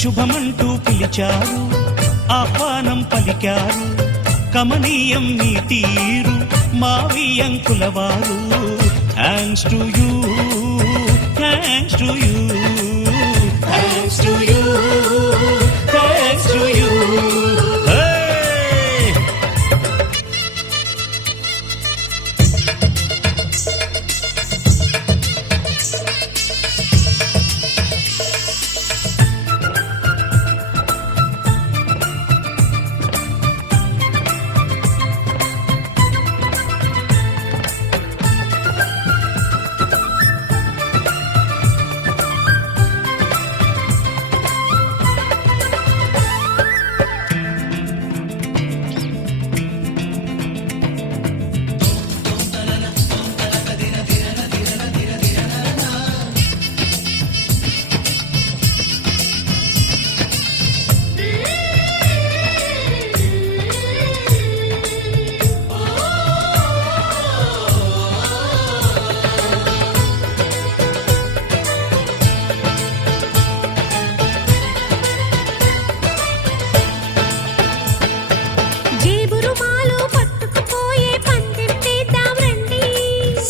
శుభమంటూ పిలిచారు, ఆహ్వానం పలికారు, కమనీయం నీ తీరు మావియంకుల వారు. Thanks to you, thanks to you, thanks to you, thanks to you.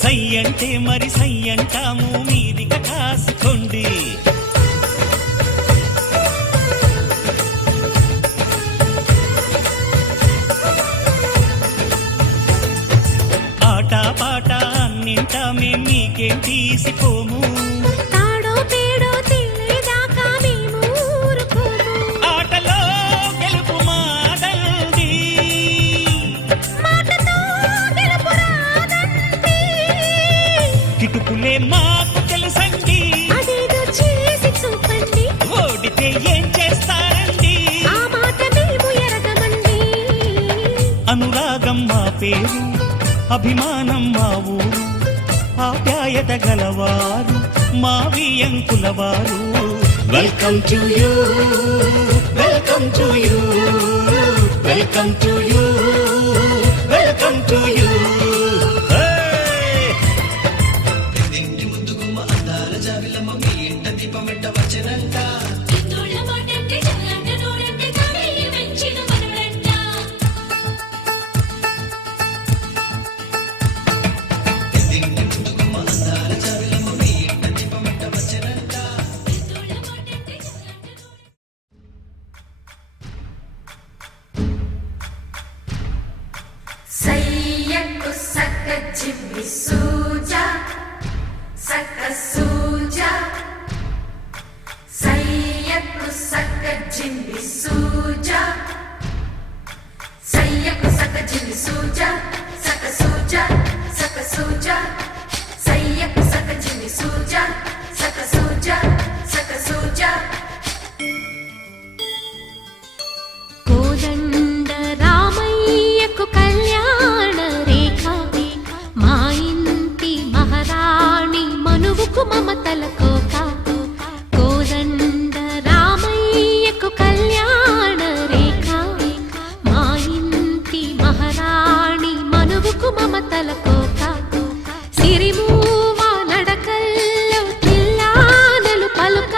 సయ్యంటే మరి సయ్యంటాము, మీదిక కాసుకోండి. ఆట పాట అన్నింటా మేం మీకేం తీసిపోము. తాడో పేడో తినేదాకా మేము ఊరుకోము. ఆటలో గెలుపు మాదండి, మాటతో గెలుపు రాదండి. కిటుకులే మాకు తెలుసండి, అదేదో చేసి చూపండి. ఓడితే ఏం చేస్తారండి, ఆ మాట మేము ఎరగమండి. అనురాగం మా పేరు, అభిమానం మా ఊరు, ఆప్యాయత గలవారు మావియంకుల వారు. Welcome to you, welcome to you, welcome to you, welcome to you. సయ్యకు సక్క చిమ్మి సూజా సక్క సూజా, సయ్యకు సక్క చిమ్మి సూజా, సయ్యకు సక్క చిమ్మి సూజా, సక్క సూజా, సక్క సూజా, సయ్యకు సక్క చిమ్మి సూజా, సక్క సూజా, సక్క సూజా. కోదండ రామయ్యకు కళ్యాణ రేఖ, మా ఇంటి మహారాణి మనువుకు మమతల కోక. కోదండ రామయ్యకు కళ్యాణ రేఖ, మా ఇంటి మహారాణి మనువుకు మమతల కోక. సిరిమూవ నడకల్లో తిల్లానలు పలుక,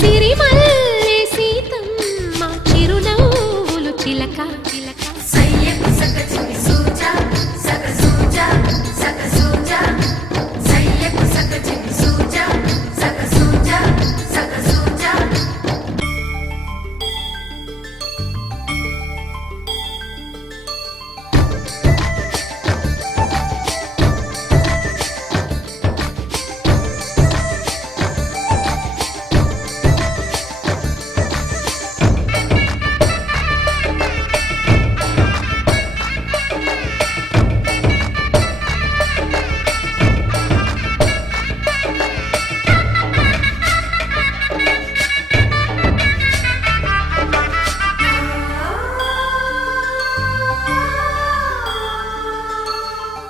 సిరిమల్లె సీతమ్మ చిరునవ్వులు చిలక. సయ్యకు సక్క చిమ్మి సూజా, సక్క సూజా, సక్క సూజా, సయ్యకు సక్క చిమ్మి సూజా, సక్క సూజా, సక్క సూజా.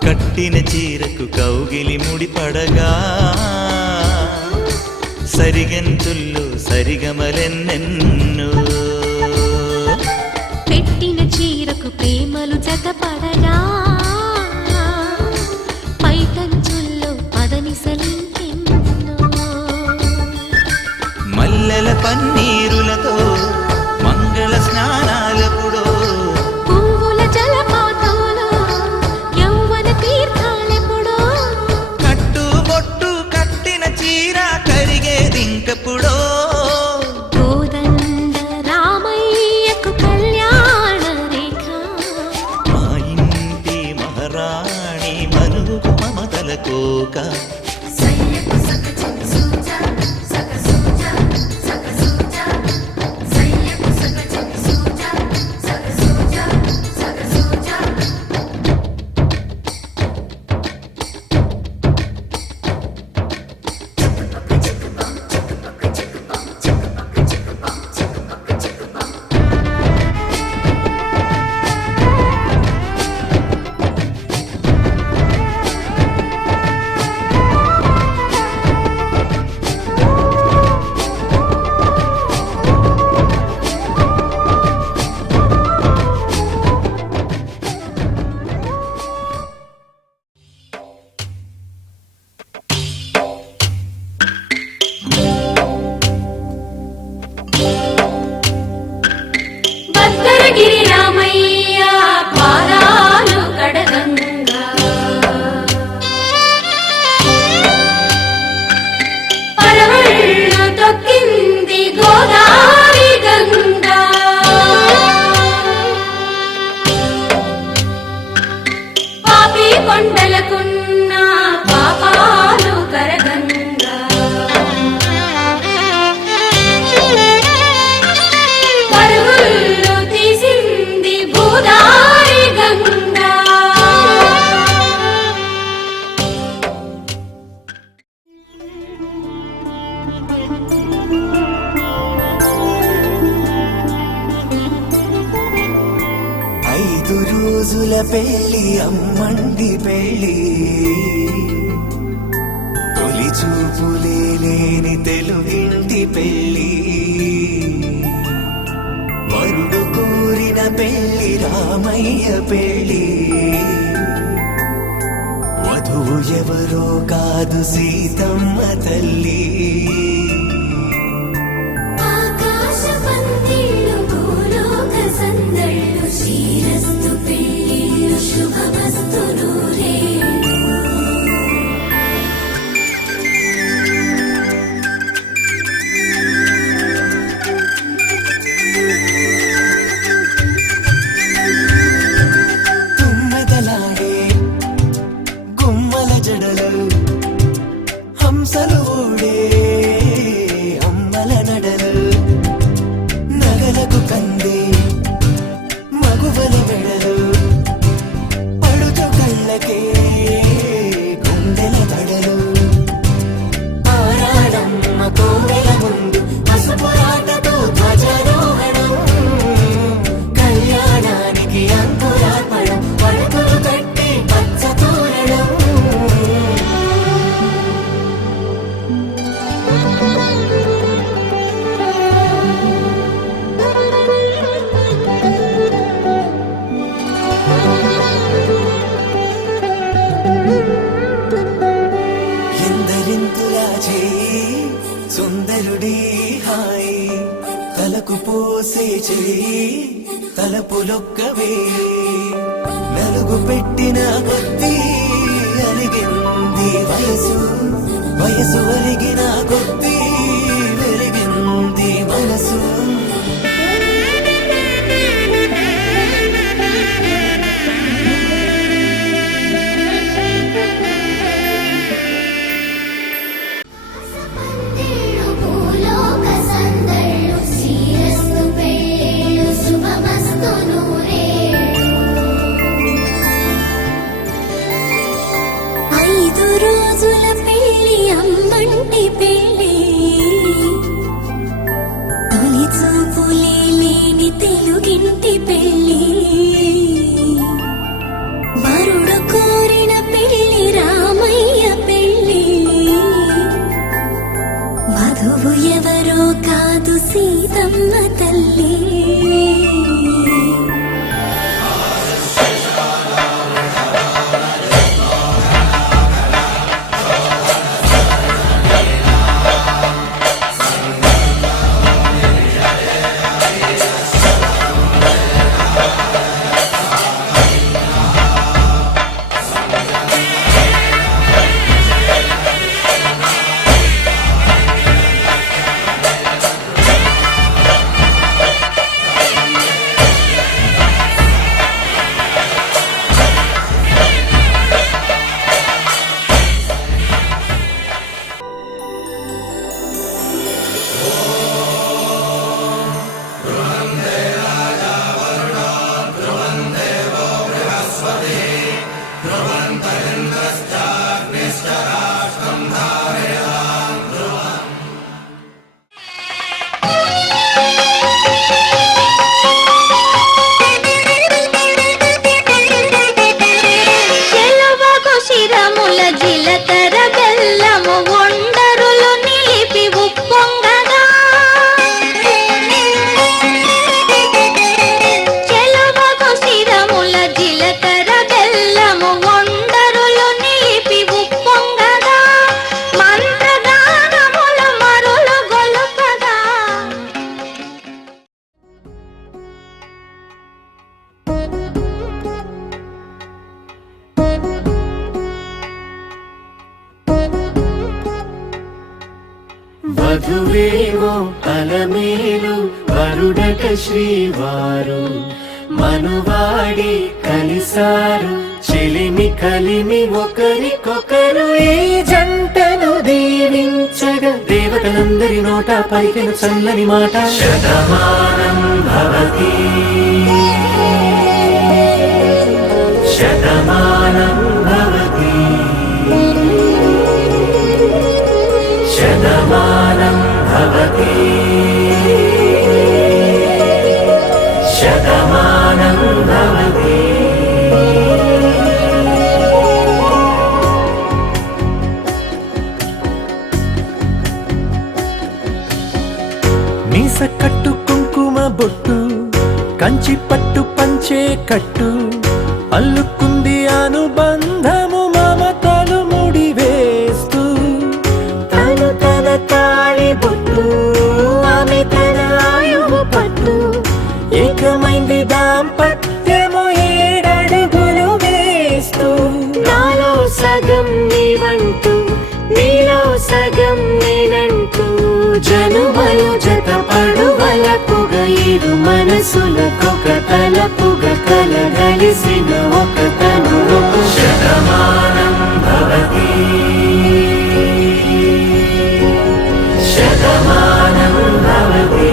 కట్టిన చీరకు కౌగిలి ముడిపడగా, సరిగంతుల్లో సరిగమలెన్నెన్నో. పెట్టిన చీరకు ప్రేమలు జతపడగా, పైకంచుల్లో పదనిసలింకెన్నో. మల్లెల పన్నీరులతో మంగళ స్నానాలెప్పుడో పువ్వుల జలపాతంలో యౌవన తీర్థాలెప్పుడో కట్టుబొట్టు కట్టిన చీర కరిగేదింకెప్పుడో కోదండ రామయ్యకు కళ్యాణ రేఖ మా ఇంటి మహారాణి మనుకు మమతల కోక సయ్యకు సకచిని సూజా సక సూజా సక సూజా సయ్యకు సకచిని సూజా సక సూజా సక సూజా భద్రగిరి రామయ్య పాదాలు కడగంగా పరవళ్ళు తొక్కింది గోదావరి గంగా పాపి కొండలకున్న పాపాలు కరగంగా పరుగులు తీసింది భూదారి గంగా ఐదు రోజుల పెళ్లి అమ్మండి పెళ్లి తొలి చూపులే లేని తెలుగింటి పెళ్లి వరుడు కోరిన పెళ్లి రామయ్య పెళ్లి వధువు ఎవరో కాదు సీతమ్మ తల్లి ఆకాశ పందిళ్ళు భూలోక సందళ్ళు శ్రీరస్తు పెళ్ళిళ్ళు శుభమస్తు నూరేళ్ళు తుమ్మెదలాడే గుమ్మల జడలు హంసలు ఊడే అమ్మల నడలు నగలకు కంది మగువల మెడలు పడుచు కళ్ళకే గుండెల తడలు ఆరాడమ్మ కోవెల ముందు పసుపురాటతో ధ్వజారోహణం కళ్యాణానికి అంకురార్పణం పడుకులు కట్టి పచ్చ తోరణం ఎందరింతులా చేయి సుందరుడి హాయి తలకు పోసే చేయి తలపులొక్కవే నలుగు పెట్టిన కొద్దీ అలిగింది వయసు వయసు ఒరిగిన కొద్దీ వెలిగింది మనసు పందిళ్ళు భూలోక సందళ్ళు శ్రీరస్తు పెళ్ళిళ్ళు శుభమస్తు నూరేళ్ళు 5 రోజుల పెళ్లి అమ్మంటి పెళ్లి అలమేలు వరుడట శ్రీవారు మనువాడి కలిసారు చెలిమి కలిమి ఒకరికొకరు ఈ జంటను దీవించగా దేవతలందరి నోట పలికిన చల్లని మాట శతమానం భవతి శతమానం భవతి శతమానం భవతి శతమానం భవతి మీస కట్టు కుంకుమ బొట్టు కంచి పట్టు పంచే కట్టు అల్లుకుంది అనుబంధము మమతలు ముడివేస్తూ తను తన తాళి బొట్టు ఆమె తన ఆయువు పట్టు ఏకమైంది దాంపత్యము 7 అడుగులు వేస్తూ నాలో సగం నీవంటూ నీలో సగం నేనంటూ జనుమలు జత పడువలపుగ ఇరు మనసులకొక తలపుగ కలగలిసిన ఒక తనువు శతమానం భవతి శతమానం భవతి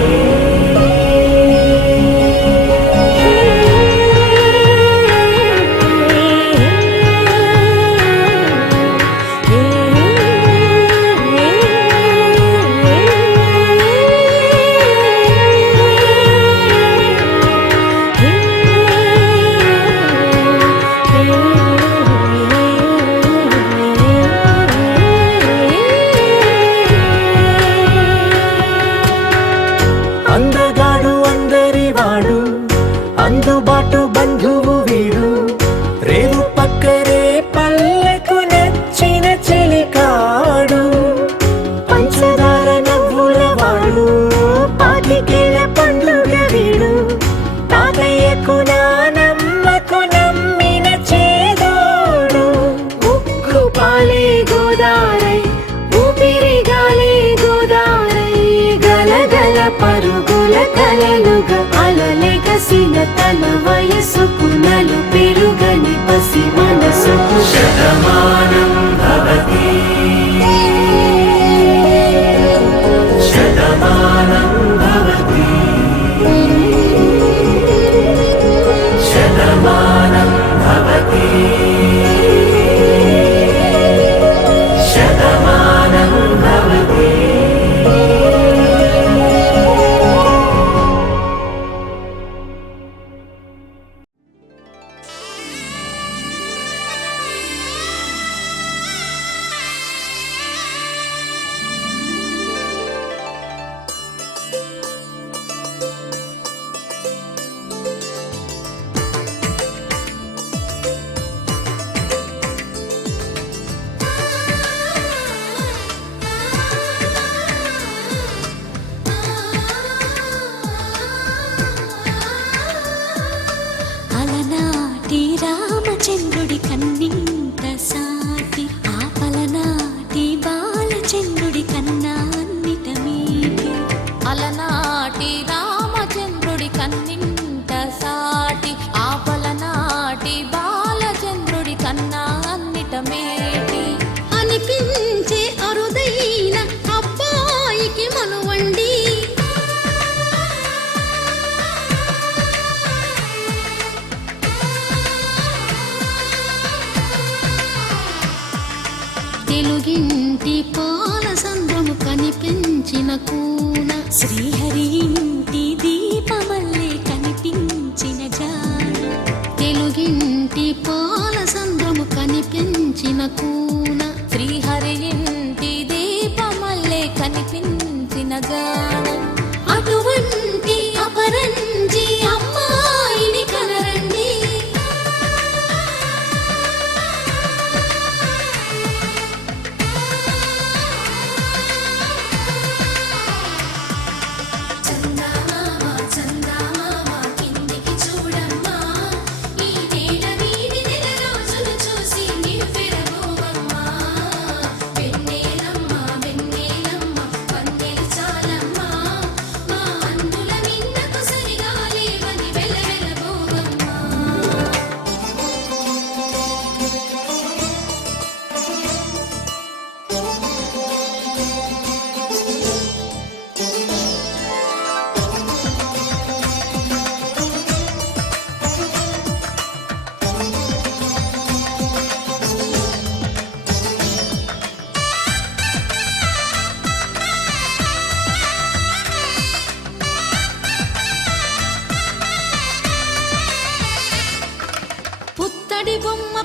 అందగాడు అందరివాడు అందుబాటు బంధువు వీడు రేవు పక్కరే పల్లెకు నచ్చిన చెలికాడు పంచదార నవ్వుల వాడు పాతికేల పండుగ వీడు తాతయ్యకు నానమ్మకు నమ్మిన చేదోడు ఉక్కు పాలే గోదారై ఊపిరి గాలే గోదారై గలగల పరుగుల కలలుగా అలలెగసిన తన వయసుకు నలు పెరుగని పసి మనసుకు శతమానం భవతి శతమానం భవతి శతమానం భవతి శతమానం భవతి అలనాటి రామచంద్రుడి కన్నింత సాటి ఆపలనాటి బాలచంద్రుడి కన్నా అన్నిట మీటి అలనాటి రామచంద్రుడి కన్నింట సాటి ఆపలనాటి బాలచంద్రుడి కన్నా అన్నిట మేటి అనిపించే అరుదైన అబ్బాయికి మనువండి తెలుగింటి పాల సంద్రము కనిపించిన కూన శ్రీహరి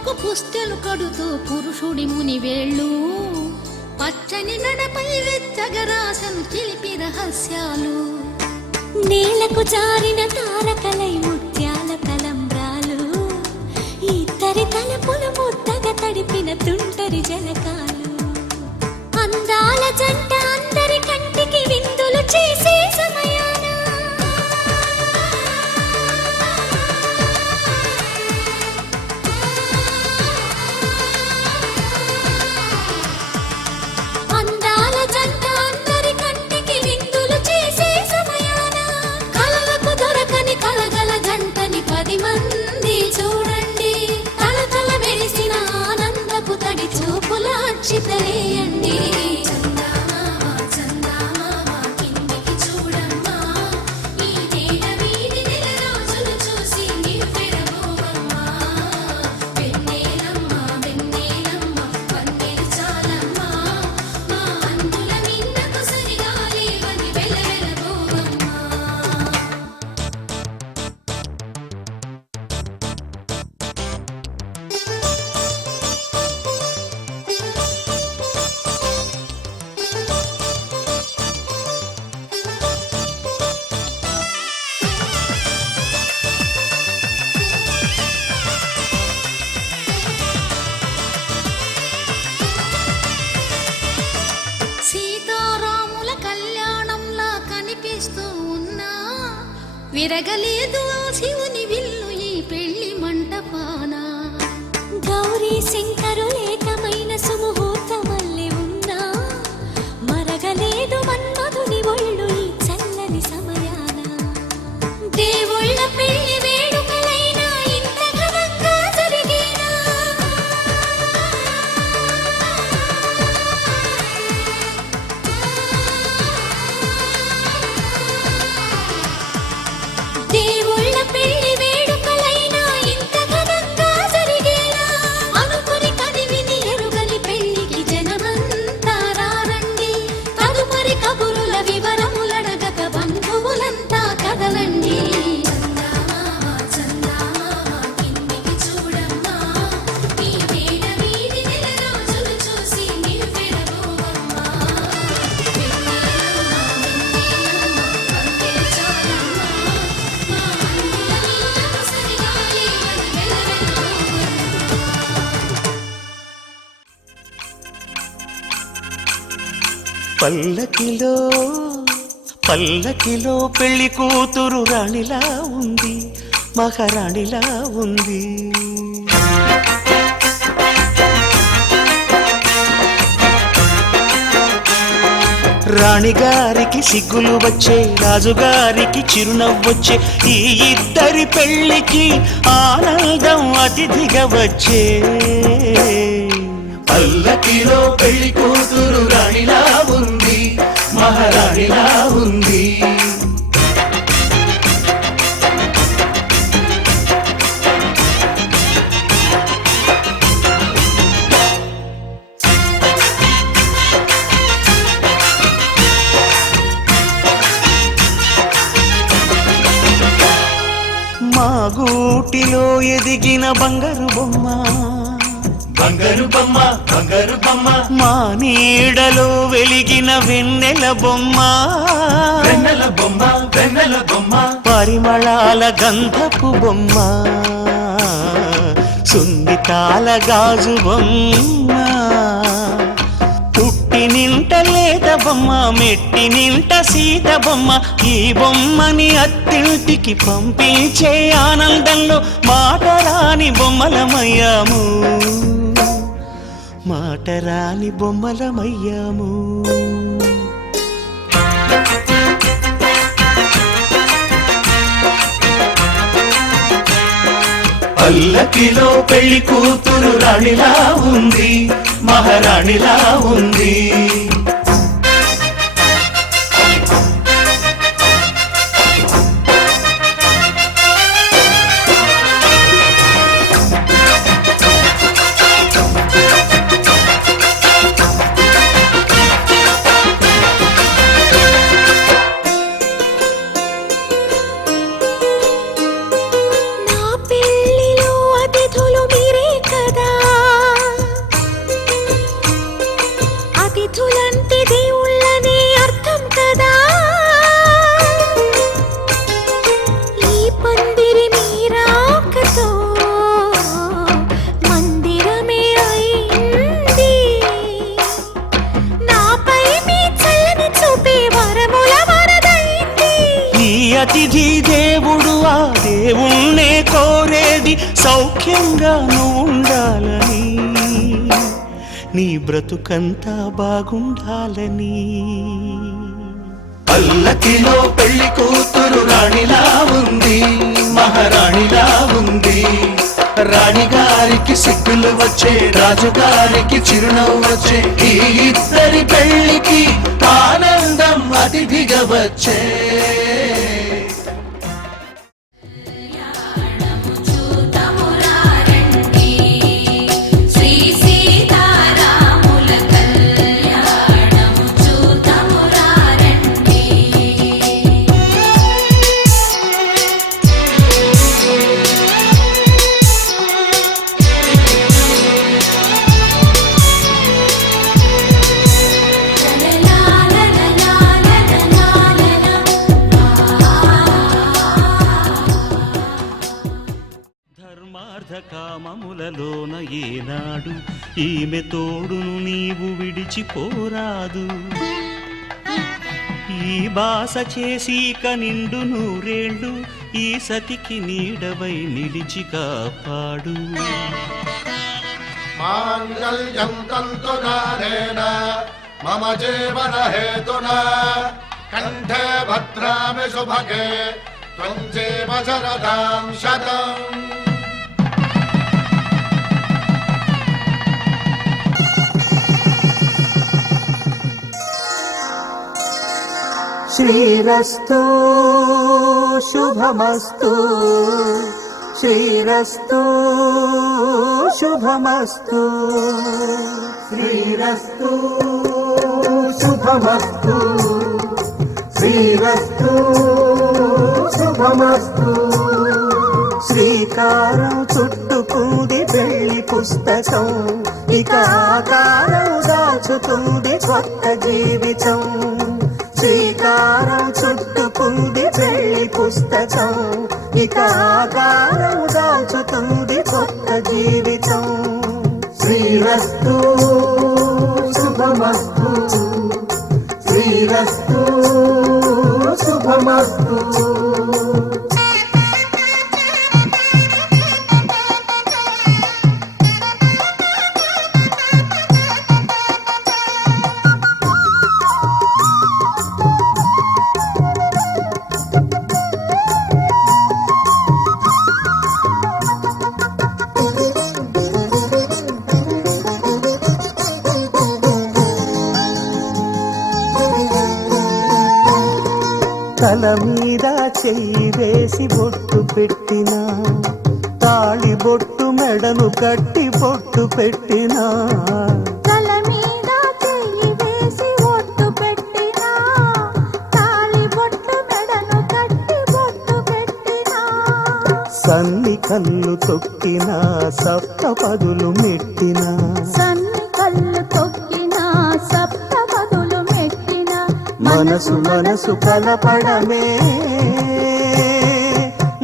పక్కకు పుస్తెలు కడుతూ పురుషుడి ముని వేళ్ళు పచ్చని గడపై వెచ్చగరాసను చిలిపి రహస్యాలు నేలకు జారిన తారకలై ముత్యాల తలంబ్రాలు ఇద్దరి తలపులు ముద్దగా తడిపిన తుంటరి జలకాలు అందాల జంట అందరి కంటికి విందులు చేసే సమయాన అందాల జంట అందరి కంటికి విందులు చేసే సమయాన కలలకు దొరకని కలగల జంటని 10 మంది చూడండి తలతల మెరిసిన ఆనందపు తడి చూపుల అక్షితలేయండి సీతారాముల కళ్యాణంలా కనిపిస్తూ ఉన్నా విరగలేదు ఆ శివుని విల్లు ఈ పెళ్లి మంటపాన గౌరీ శంకరులేకమైన సుముహూర్తమల్లె ఉన్నా మరగలేదు మన్మధుని ఒళ్ళు ఈ చల్లని సమయాన దేవుళ్ళ పెళ్లి వేడుకలైనా ఇంత ఘనంగా జరిగేనా దేవుళ్ళ పెళ్లి వేడుకలైనా ఇంత ఘనంగా జరిగేలా అనుకుని కదివిని ఎరుగని పెళ్లికి జనమంతా రారండి తదుపరి కబురుల వివరములడగక బంధువులంతా కదలండి పల్లకిలో పల్లకిలో పెళ్లి కూతురు రాణిలా ఉంది, మహారాణిలా ఉంది. రాణిగారికి సిగ్గులు వచ్చే, రాజుగారికి చిరునవ్వొచ్చే, ఈ ఇద్దరి పెళ్లికి ఆనందం అతిథిగా వచ్చే. పల్లకిలో పెళ్లి కూతురు రాణిలా ఉంది, మహారాణిలా ఉంది. మా గూటిలో ఎదిగిన బంగారు బొమ్మ, బంగారు బొమ్మ, బంగారు బొమ్మ, మా నీడలో వెలిగిన వెన్నెల బొమ్మ, వెన్నెల బొమ్మ, వెన్నెల బొమ్మ, పరిమళాల గంధపు బొమ్మ, సున్నితాల గాజు బొమ్మ, పుట్టి నింట లేత బొమ్మ, మెట్టి నింట సీత బొమ్మ. ఈ బొమ్మని అత్తింటికి పంపించే ఆనందంలో మాటరాని బొమ్మలమయ్యాము, మాటరాని బొమ్మలమయ్యాము. పల్లకిలో పెళ్లి కూతురు రాణిలా ఉంది, మహారాణిలా ఉంది. నా పెళ్లిలో అతిథులు మీరే కదా, అతిథి దేవుడు ఆ దేవుణ్ణే కోరేది సౌఖ్యంగా నువ్వు ఉండాలని, నీ బ్రతుకంతా బాగుండాలని. పల్లకిలో పెళ్లి కూతురు రాణిలా ఉంది, మహారాణిలా ఉంది. రాణిగారికి సిగ్గులు వచ్చే, రాజుగారికి చిరునవ్వు వచ్చే, ఈ ఇద్దరి పెళ్లికి ఆనందం అతిథిగా వచ్చే. కామములలోన ఏనాడు ఈమె తోడును నీవు విడిచిపోరాదు. ఈ బాస చేసి కనిండు నూరేళ్ళు ఈ సతికి నీడవై నిలిచి కాపాడు. మాంగళ్యం తంతునానేన మమ జీవన హేతునా కంఠే భద్రామి శుభగే త్వం జీవ శరదాం శతం. శ్రీరస్తు శుభమస్తు, శ్రీరస్తు శుభమస్తు, శ్రీరస్తు శుభమస్తు, శ్రీరస్తు శుభమస్తు. శ్రీకారం చుట్టుకుంది పెళ్లి పుస్తకం, ఇక ఆకారం దాచుతుంది కొత్త జీవితం. శ్రీకారం చుట్టుకుంది పెళ్లి పుస్తకం, ఇక ఆకారం దాచుతుంది కొత్త జీవితం. శ్రీరస్తు శుభమస్తు, శ్రీరస్తు శుభమస్తు. తల మీద చెయ్యి వేసి బొట్టు పెట్టినా, తాళి బొట్టు మెడలు కట్టి బొట్టు పెట్టినా, తల మీద చెయ్యి వేసి బొట్టు పెట్టినా, తాళి బొట్టు మెడను కట్టి బొట్టు పెట్టినా, సన్ని కళ్ళు తొక్కినా సప్త పదులు మెట్టినా, సన్ని కళ్ళు తొక్కినా సప్త పదులు మెట్టినా, మనసు మనసు కలపడమే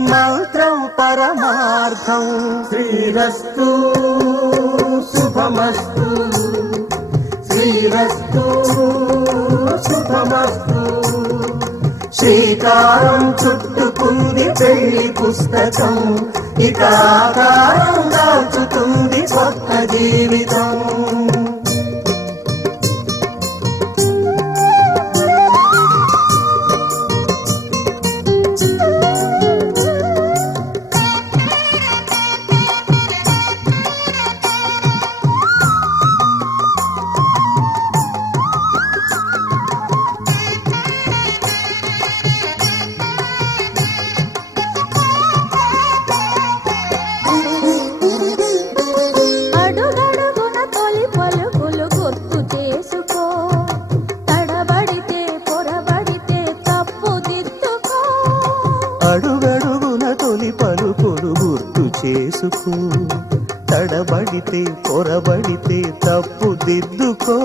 మంత్రం పరమార్థం. శ్రీరస్తు శుభమస్తు, శ్రీరస్తు శుభమస్తు. శ్రీకారం చుట్టుకుంది పెళ్లి పుస్తకం, ఇక ఆకారం దాచుతుంది కొత్త జీవితం. అడుగడుగున తొలి పలుకులు గుర్తు చేసుకో, తడబడితే పొరబడితే తప్పు దిద్దుకో. అడుగడుగున తొలి పలుకులు గుర్తు చేసుకో, తడబడితే పొరబడితే తప్పు దిద్దుకో.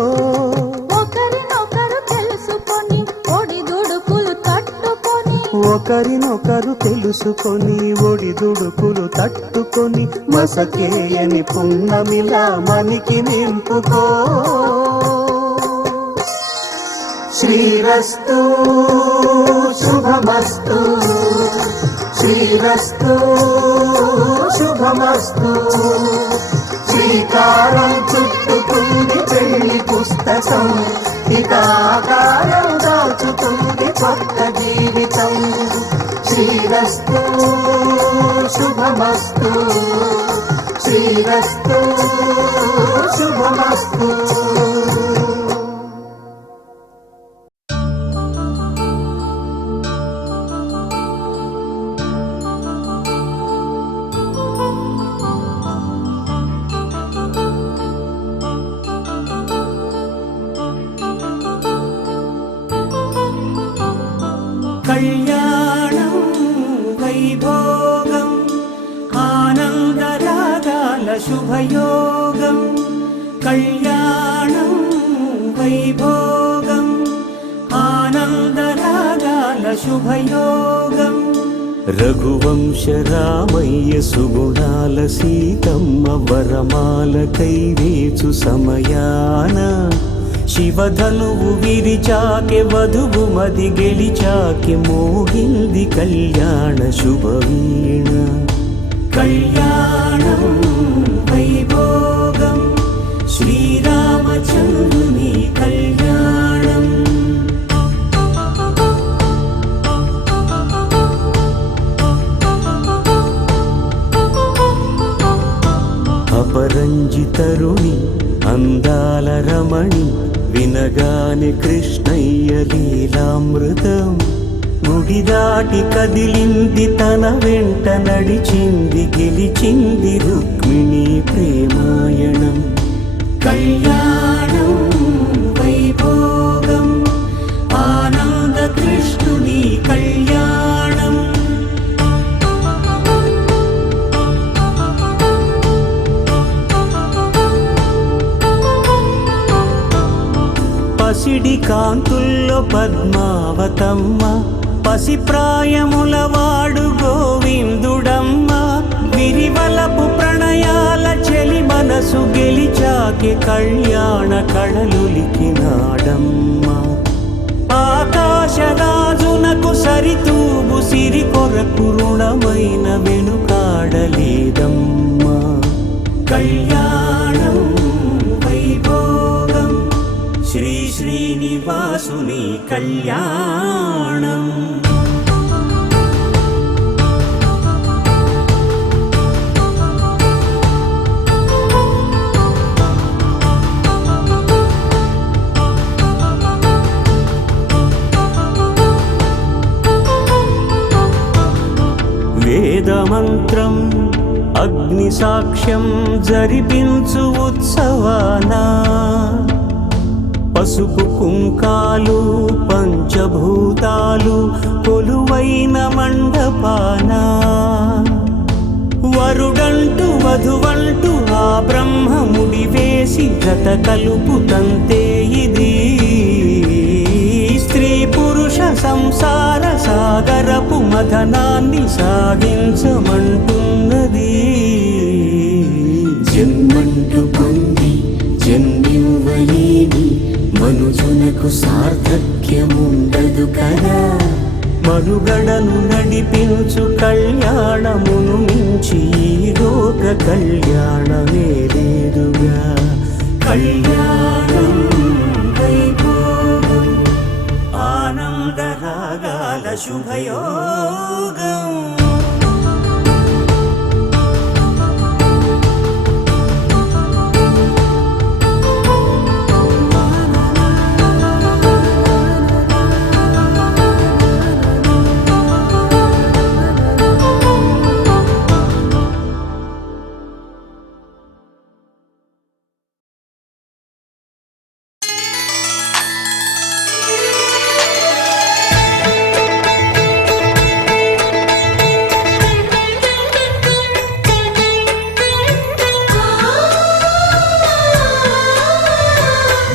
ఒకరినొకరు తెలుసుకొని ఒడిదుడుకులు తట్టుకొని, ఒకరినొకరు తెలుసుకొని ఒడిదుడుకులు తట్టుకొని, మసకేయని పున్నమిలా మనికి నింపుకో. శ్రీరస్తు శుభమస్తు, శ్రీరస్తు శుభమస్తు. శ్రీకారం చుట్టుకుంది పెళ్లి పుస్తకం, ఇక ఆకారం దాచుతుంది కొత్త జీవితం. శ్రీరస్తు శుభమస్తు, శ్రీరస్తు శుభమస్తు. కళ్యాణం వైభోగం ఆనందరాగాల శుభయోగం. కళ్యాణం వైభోగం ఆనందరాగాల శుభయోగం. రఘువంశ రామయ్య సుగుణాల సీతమ్మ వరమాల కైవేచు సమయాన శివధనువు విరిచాకె వధువు మది గెలిచాకె మోగింది కళ్యాణ శుభవీణ. కళ్యాణం వైభోగం శ్రీరామచంద్రుని కళ్యాణం. అపరంజితరుణి అందాల రమణి వినగానే కృష్ణయ్య లీలామృతం. గుడి దాటి కదిలింది తన వెంట నడిచింది గెలిచింది రుక్మిణి ప్రేమాయణం. కళ్యాణం వైభోగం ఆనంద కృష్ణుని కళ్యాణం. పసిడి కాంతుల్లో పద్మావతమ్మ పసిప్రాయముల వాడు గోవిందుడమ్మ. విరివలపు ప్రణయాల చెలి మనసు గెలిచాకే కళ్యాణ కళలులికినాడమ్మ. ఆకాశరాజునకు సరితూబు సిరి కొరకు రుణమైన వెనుకాడలేదమ్మ. కళ్యాణం వైభోగం శ్రీ శ్రీనివాసుని కళ్యాణం. వేదమంత్రం అగ్ని సాక్ష్యం జరిపించు ఉత్సవానా. పసుపు కుంకాలు పంచభూతాలు కొలువైన మండపాన. వరుడంటూ వధువంటూ ఆ బ్రహ్మముడి వేసి జత కలుపుతంతే ఇది. స్త్రీ పురుష సంసార సాగరపు మథనాన్ని సాగించమంటున్నది. జన్మంటూ పొంది జన్మివ్వలేని మనుజునకు సార్థక్యముండదు కదా. మనుగడను నడిపించు కళ్యాణమును మించి ఈ లోక కళ్యాణమే లేదుగా. కళ్యాణం వైభోగం ఆనందరాగాల శుభయోగం.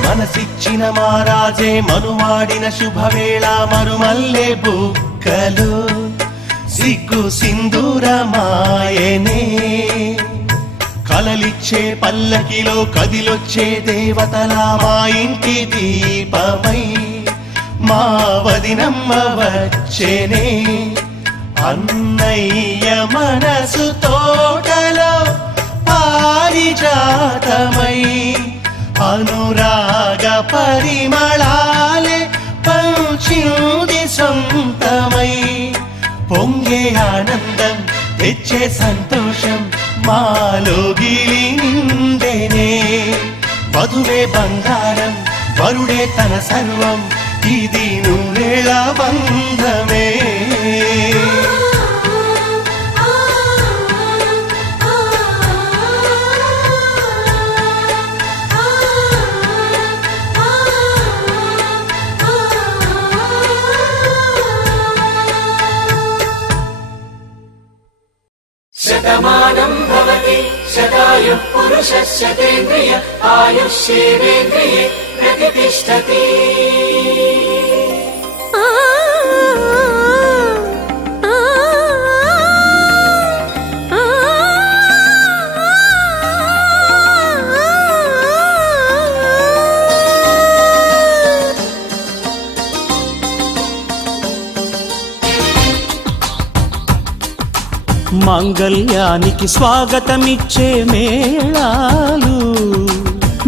మనసిచ్చిన మారాజే మనువాడిన శుభవేళ మరుమల్లె బుక్కలు సిగ్గు సింధూరమాయనే. కలలిచ్చే పల్లకిలో కదిలొచ్చే దేవతలా మా ఇంటి దీపమై మా వదినమ్మ వచ్చేనే. అన్నయ్య మనసు తోటలో పారిజాతమై అనురాగ పరిమళాలే పంచింది సొంతమై పొంగే ఆనందం తెచ్చే సంతోషం మాలో నిండెనే వధువే బంగారం వరుడే తన సర్వం ఇది నూరేళ్ళ బంధమే శతమానం భవతి శతాయుః పురుషः శతేంద్రియ ఆయుష్యేవేంద్రియే ప్రతిష్టతి. మాంగళ్యానికి స్వాగతమిచ్చే మేళాలు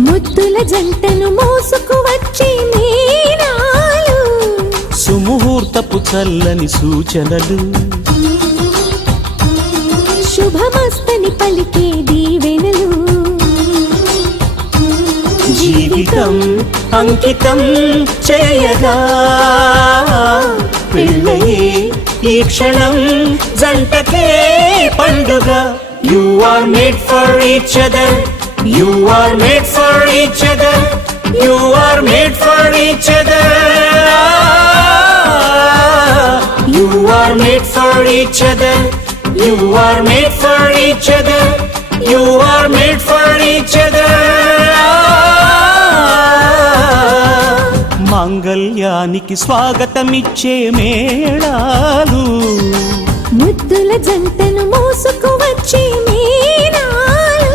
ముద్దుల జంటను మోసుకు వచ్చే మేళాలు సుముహూర్తపు చల్లని సూచనలు శుభమస్తని పలికే దీవెనలు జీవితం అంకితం చేయగా పెళ్ళయే ఈ క్షణం జంటకే పండుగ. You are made for each other, you are made for each other, you are made for each other, you are made for each other, you are made for each other, you are made for each other. మాంగళ్యానికి స్వాగతమిచ్చే మేళాలు ముద్దుల జంటను మోసుకు వచ్చే మేళాలు.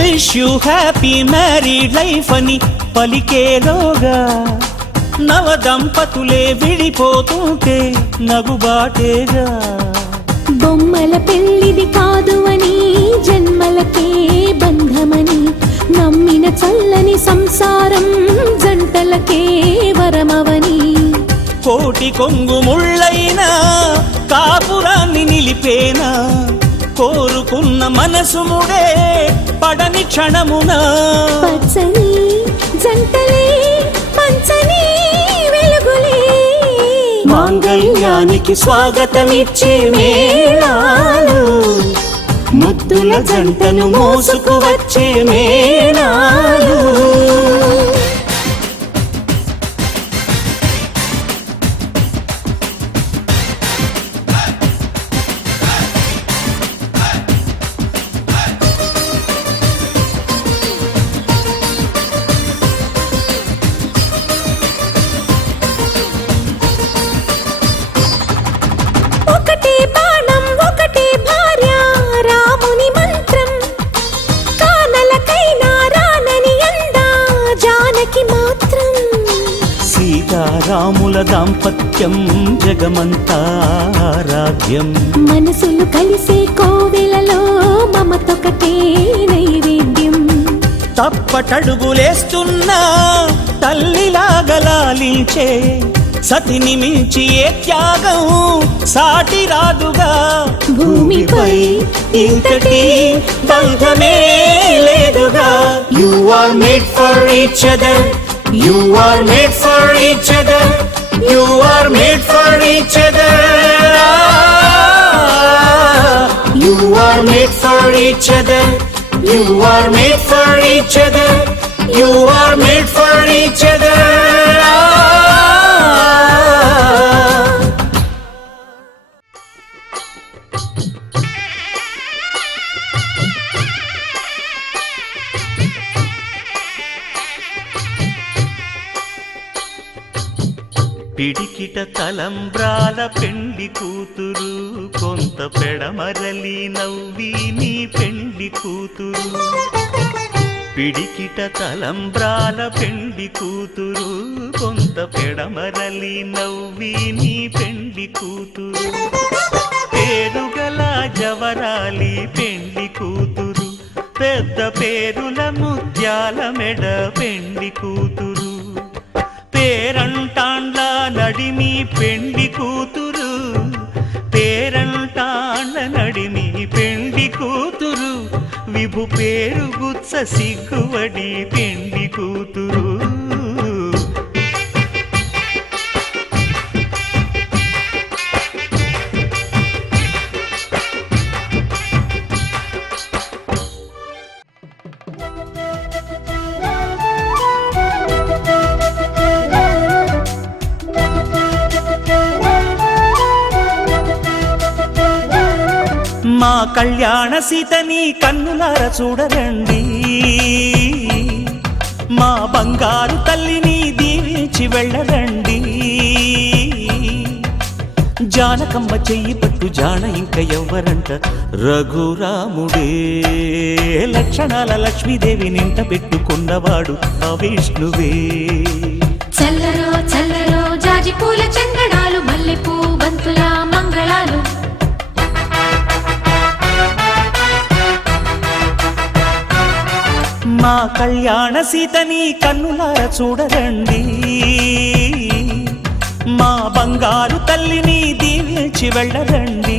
Wish you happy married life అని పలికేలోగా నవ దంపతులే విడిపోతుంటే నగుబాటేగా. బొమ్మల పెళ్లిది కాదు అని జన్మలకే బంధమని నమ్మిన చల్లని సంసారం జంటలకే వరమవని కోటి కొంగు ముళ్ళైనా కాపురాన్ని నిలిపేనా కోరుకున్న మనసు ముడే పడని క్షణమున పచ్చని జంటలే పంచని వెలుగులే మాంగళ్యానికి స్వాగతమిచ్చే మేళాలు ముద్దుల జంటను మోసుకు వచ్చే మేళాలు. ఒకటే బాణం ఒకటే భార్య రాముని మంత్రం కానలకైనా రానని అందా జానకి మాత్రం. సీతారాముల దాంపత్యం జగమంతా రాజ్యం మనసులు కలిసే కోవెలలో మమతొకటే నైవేద్యం. తప్పటడుగులేస్తున్నా తల్లిలాగలాలించే సతిని మించి ఏ త్యాగం సాటి రాదుగా. భూమిపై ఇంతటి బంధమే లేదుగా. You are made for each other, you are made for each other, you are made for each other, you are made for each other, you are made for each other, you are made for each other. పిడికిట తలంబ్రాల పెండి కూతురు కొంత పెడమరలి నవ్వి నీ పెండి కూతురు పిడికిట తలంబ్రాల పెండి కూతురు కొంత పెడమరలి నవ్వి నీ పెండి కూతురు పేరుగల జవరాలి పెండి కూతురు పెద్ద పేరుల ముత్యాల మెడ పెండి కూతురు పేరంటాండ్ల నడిమి పెండి కూతురు పేరంటాండ్ల నడిమి పెండి కూతురు విభు పేరు గుత్స సిగ్గువడి పెండి కూతురు మా కళ్యాణ సీతని కన్నులార చూడరండి మా బంగారు తల్లిని దీవించి వెళ్ళరండి జానకమ్మ చెయ్యి పట్టు జాన ఇంక ఎవ్వరంట రఘురాముడే లక్షణాల లక్ష్మీదేవి నింట పెట్టుకున్నవాడు ఆ విష్ణువే చల్లరో చల్లరో జాజి పూల చందనాలు మల్లెపూ బంతుల మంగళాలు మా కళ్యాణ సీతని కన్నులార చూడరండి మా బంగారు తల్లిని దీవించి వెళ్ళరండి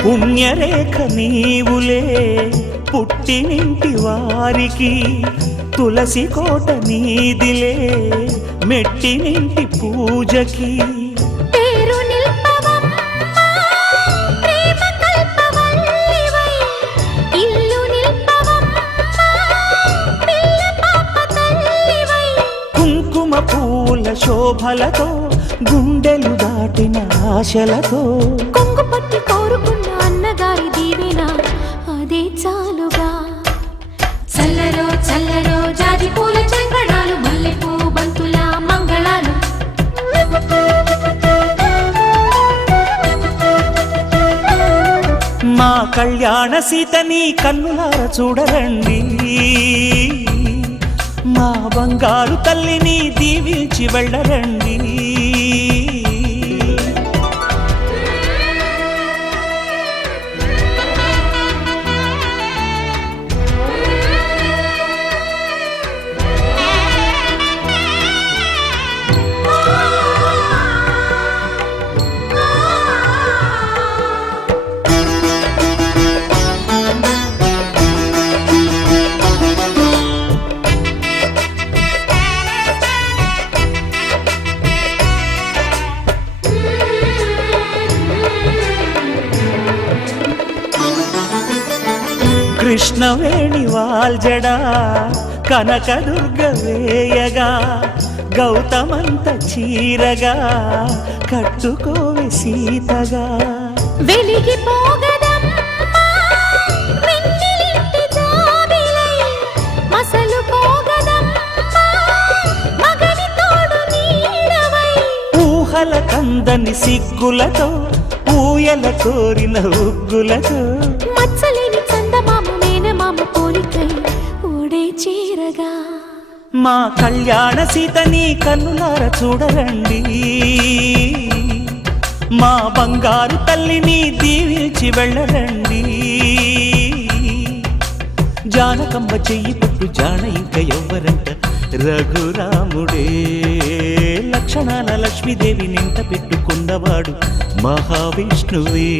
పుణ్యరేఖ నీవులే పుట్టినింటి వారికి తులసి కోట నీదిలే మెట్టినింటి పూజకి పేరు నిల్పవమ్మా ప్రేమ కల్పవల్లివై ఇల్లు నిల్పవమ్మా పిల్ల పాప తల్లివై కుంకుమ పూల శోభలతో గుండెలు దాటిన ఆశలతో కొంగు పట్టి కోరుకున్న అన్నగారి దీవెన అదే చాలుగా చల్లరో చల్లరో జాజి పూల చందనాలు మల్లెపూ బంతుల మంగళాలు మా కళ్యాణ సీతని కన్నులార చూడరండి మా బంగారు తల్లిని దీవించి వెళ్ళరండి కృష్ణవేణి వాల్జడా కనకదుర్గ వేయగా గౌతమంత చీరగా కట్టుకోవి సీతగా వెలిగిపోగదమ్మా వెన్నెలింటి జాబిలై మసలుకోగదమ్మా మగని తోడు నీడవై ఊహల కందని సిగ్గులతో ఊయల కోరిన ఉగ్గులతో మచ్చలేని చందమామ మేనమామ పోలికై ఓడే చీరగా మా కళ్యాణ సీతని కన్నులార చూడరండి మా బంగారు తల్లిని దీవించి వెళ్ళరండి జానకమ్మ చెయ్యి పట్టు జాన ఇంక ఎవ్వరంట రఘురాముడే లక్షణాల లక్ష్మీదేవి నింట పెట్టుకున్నవాడు మహావిష్ణువే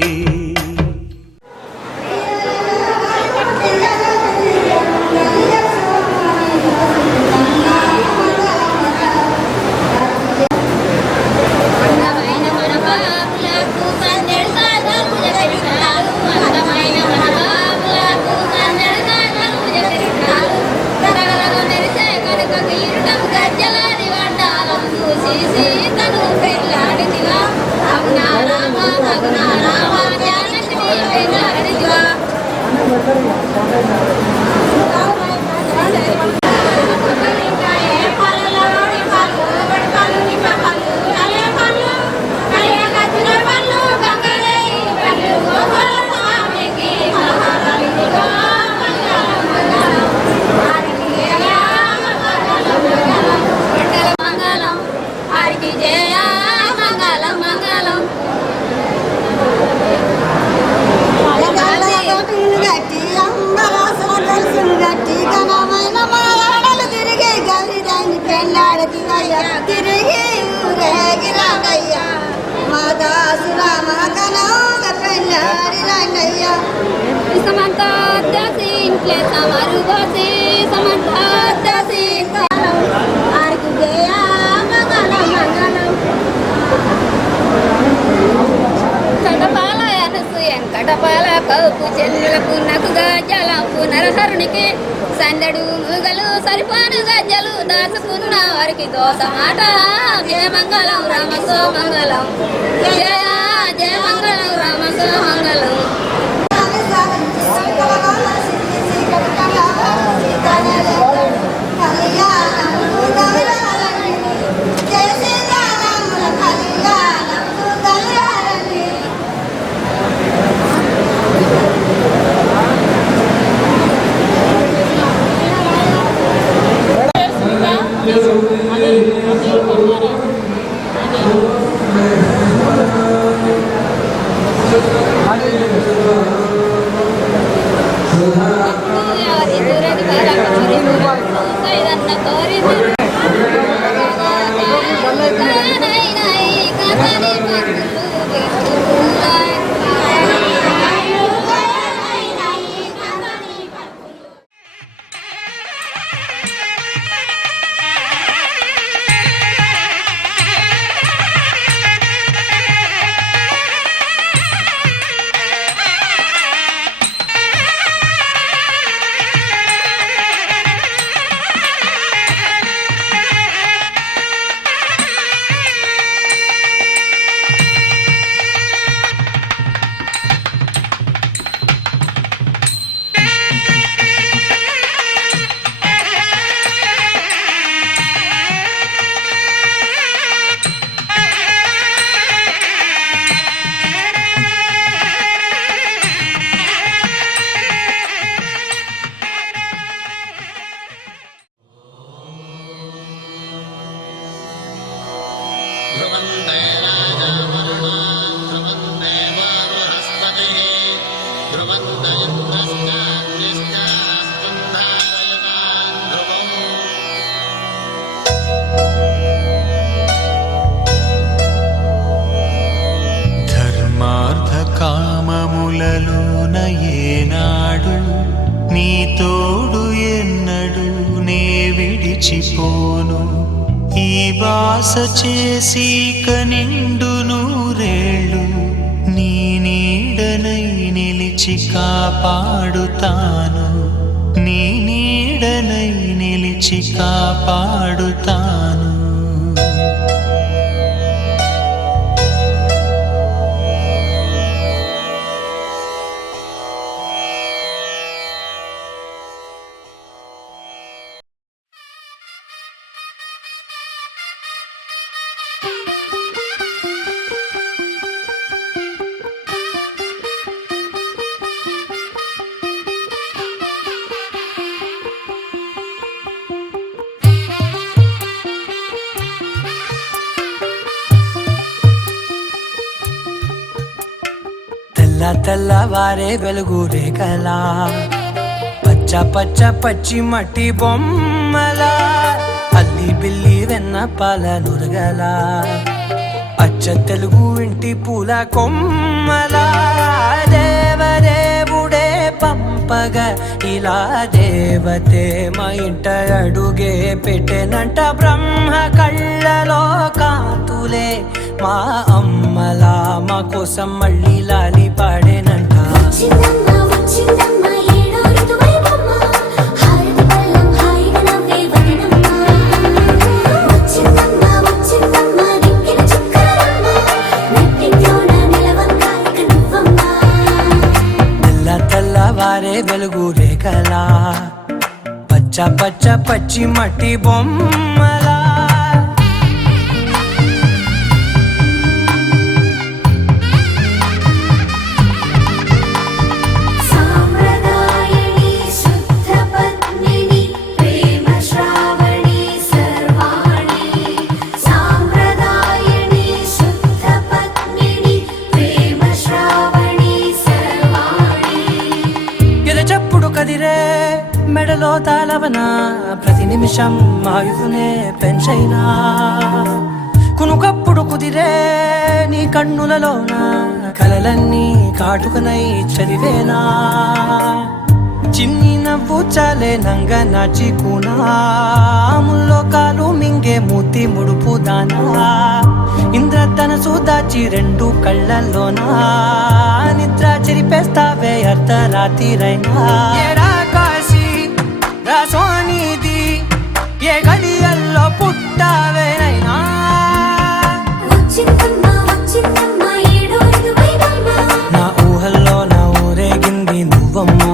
కటపాల కౌపు చెన్నులకు నకుగా జలంపు నరహరునికి సందడు ముగలు సరిపాను గజ్జలు దాచుకున్న వారికి దోసమాట జయమంగళం రామసో మంగళం జయ జయమంగళం రామసో మంగళం. కామములలోన ఏనాడు నీ తోడు ఎన్నడు నే విడిచిపోను ఈ బాస చేసి కనిండు నూరేళ్ళు నీ నీడనై నిలిచి కాపాడుతాను నీ నీడనై నిలిచి కాపాడుతాను. తెల్లవారే వెలుగు రేఖలా పచ్చ పచ్చ పచ్చి మట్టి బొమ్మలా అల్లి బిల్లి వెన్న పాల నురగలా అచ్చ తెలుగు ఇంటి పూల కొమ్మలా దేవదేవుడే పంపగా ఇలా దేవతే మా ఇంట అడుగే పెట్టెనంట బ్రహ్మ కళ్ళలో కాంతులే మా అమ్మలా మా కోసం మళ్ళీ లాలి పాడేనంట. తెల్లవారే వెలుగు రేఖలా పచ్చ పచ్చ పచ్చి మట్టి బొమ్మలా మెడలో తాళవన ప్రతి నిమిషం ఆయుధునే పెంచైనా కునుకప్పుడు కుదిరే నీ కన్నులలోన కలలన్నీ కాటుకనై చదివేనా చిన్ని నవ్వు చాలే నంగ నాచి కూనాముల్లో కాలు మింగే మూతి ముడుపు దానా ఇంద్రధనసు దాచి రెండు కళ్ళల్లోనా నిద్ర చెరిపేస్తావే అర్ధరాత్రిరైనా ఏరా కాశీ రా సోనిది ఏ గడియల్లో పుట్టావేనైనా నా ఊహల్లో నా ఊరేగింది నువ్వమ్మా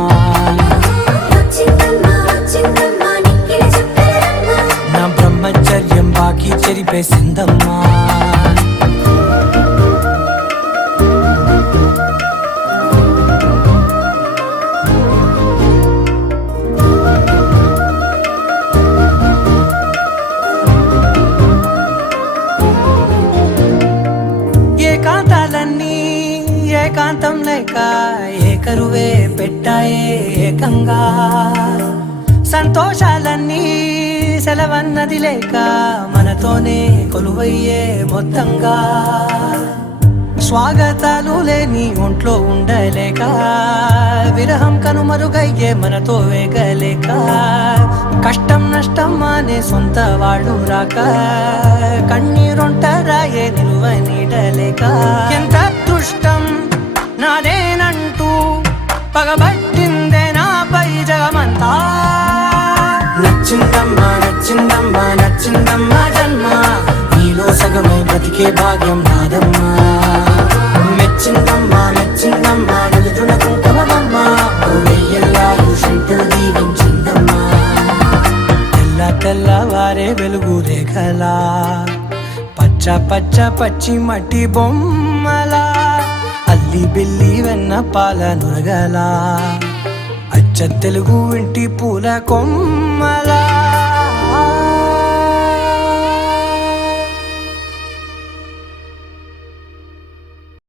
నా బ్రహ్మచర్యం బాకీ చెరిపేసిందమ్మా ఏకాంతాలన్నీ ఏకాంతం లేక ఏకరువే పెట్టాయే ఏకంగా సంతోషాలన్నీ సెలవన్నది లేక మనతోనే కొలువయ్యే మొత్తంగా స్వాగతాలు లేని ఒంట్లో ఉండలేక విరహం కనుమరుగయ్యే మనతో వేగలేక కష్టం నష్టం అనే సొంత వాడు రాక కన్నీరొంటరాయే నిలువ నీడలేక ఎంత అదృష్టం నాదేనంటూ పగబట్టిందే నాపై జగమంతా నచ్చిందమ్మా నచ్చిందమ్మా నచ్చిందమ్మా జన్మ నీలో సగమై బ్రతికే భాగ్యం నాదమ్మా మెచ్చిందమ్మా మెచ్చిందమ్మా నిలుతున్న కుంకుమమ్మా వెయ్యల్లాలు శంకరు దీవించిందమ్మా తెల్ల తెల్లవారే వెలుగు రేఖలా పచ్చ పచ్చ పచ్చి మట్టి బొమ్మలా అల్లి బిల్లి వెన్న పాల నురగలా అచ్చ తెలుగు ఇంటి పూల కొమ్మలా